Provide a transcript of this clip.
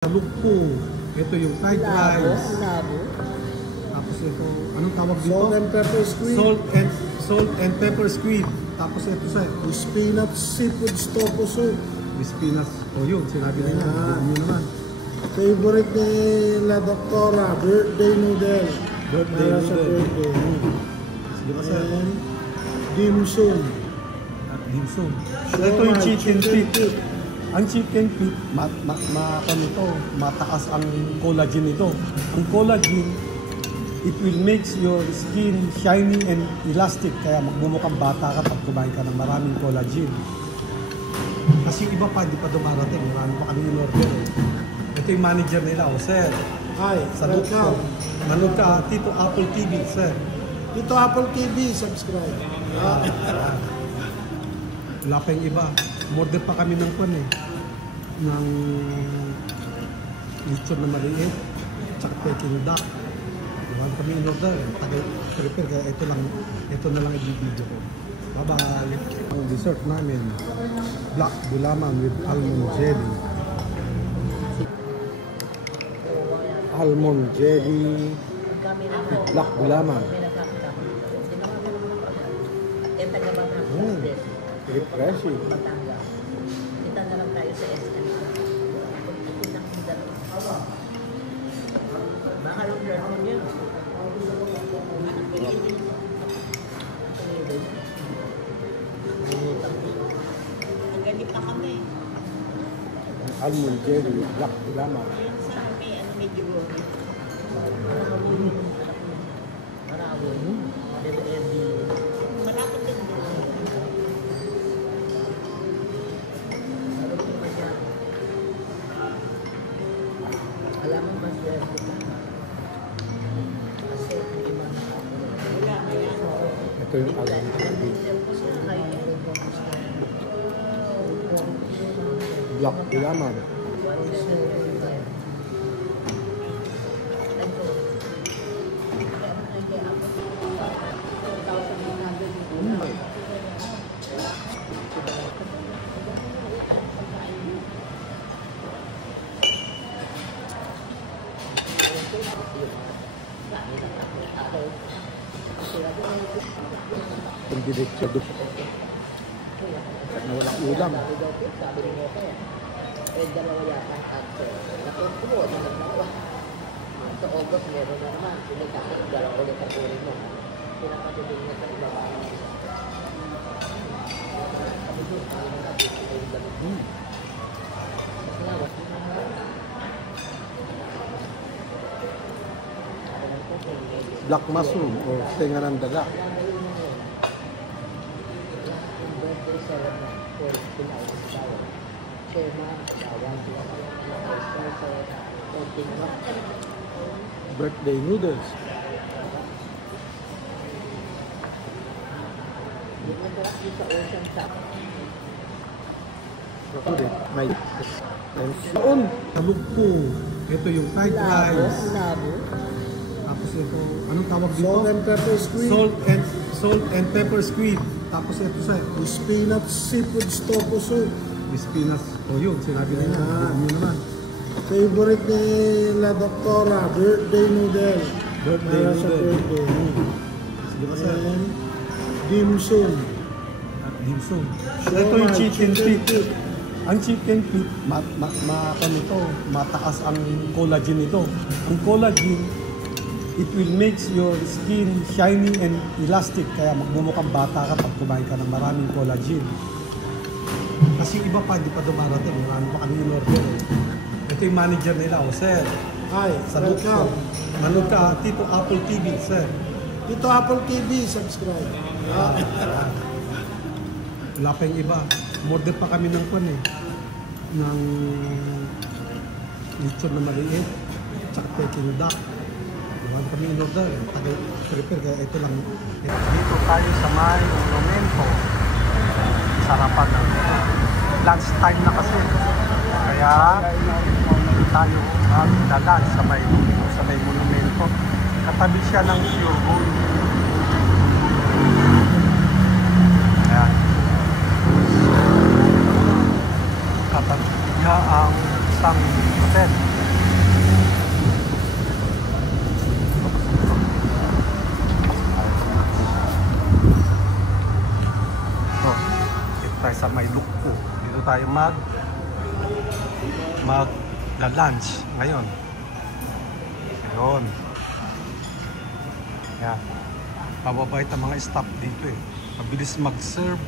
Lugpo. Ito yung fried rice. Tapos ito, anong tawag dito? Salt and pepper squid. Salt and pepper squid. Tapos ito sa spinach seafood tofu soup. Spinach. O yun, sinabi nila. Yun naman. Favorite ni La Doctora, birthday noodle. Birthday noodle. Sige pa sir. Dim sum. At dim sum. Ito yung chicken feet. Ang chicken feet, mataas ang collagen nito. Ang collagen, it will make your skin shiny and elastic. Kaya magmumukhang bata ka pag kumain ka ng maraming collagen. Kasi iba pa, hindi pa dumarating. Marami pa kami in-order. Ito yung manager nila. O sir, Hi, welcome. Nanood ka, Tito Apple TV, sir. Tito Apple TV, subscribe. Wala pa yung iba. Order pa kami ng kwan ng lechon na maliit, tsaka peking duck. Wala kami in-order. Prepare, kaya ito na lang i-video ko. Bye-bye! Ang dessert namin, black gulaman with almond jelly. Almond jelly with black gulaman. Refreshing. Kita na lang tayo sa SM. Baka yung drive mo yun. Nagganip pa kami. Almond jelly with black gulaman. Sa may medyo Marawon. Malapit din din. Alam mo mas dito ka. Kasi hindi man Ito yung almond jelly. Black gulaman. Ang dinitsado. At walang ulam. Dalawa yata at nakuha na dalawa. Sa August meron na naman. Pinagkakit dalawa ulit ang kunin mo. Pinakatulong na sa ibaba. Black mushroom o tenga ng daga. Birthday noodles. May doon, lugpo. Ito yung fried rice. Tapos ito, anong tawag dito? Salt and pepper squid. Salt and pepper squid. Tapos ito sa spinach seafood tofu soup. Spinach. O yun, sinabi nila. Yun naman. Favorite ni La Doctora, birthday noodle. Birthday noodle. Sige pa sir. Dim sum. At dim sum. Ito yung chicken feet. Ang chicken feet, mataas ang collagen nito. Ang collagen, it will make your skin shiny and elastic. Kaya magmumukhang bata ka pag kumain ka ng maraming collagen. Kasi iba pa, hindi pa dumarating. Marami pa kami in-order. Ito yung manager nila. O sir, Hi, welcome. Nanood ka, Tito Apple TV, sir. Tito Apple TV, subscribe. Wala pa yung iba. Order pa kami ng kwan ng lechon na maliit, tsaka peking duck. Wala kami in-order. Prepare, kaya ito lang. Dito tayo sa may monumento. Sarapan ng lunch time na kasi. Kaya tayo ang dalan sa may monumento. Katabi siya ng Pure Gold. Ayan. Katabi niya ang isang hotel. tayo lunch ngayon. Ayun. Yan. Mababait ang mga staff dito eh. Mabilis mag-serve.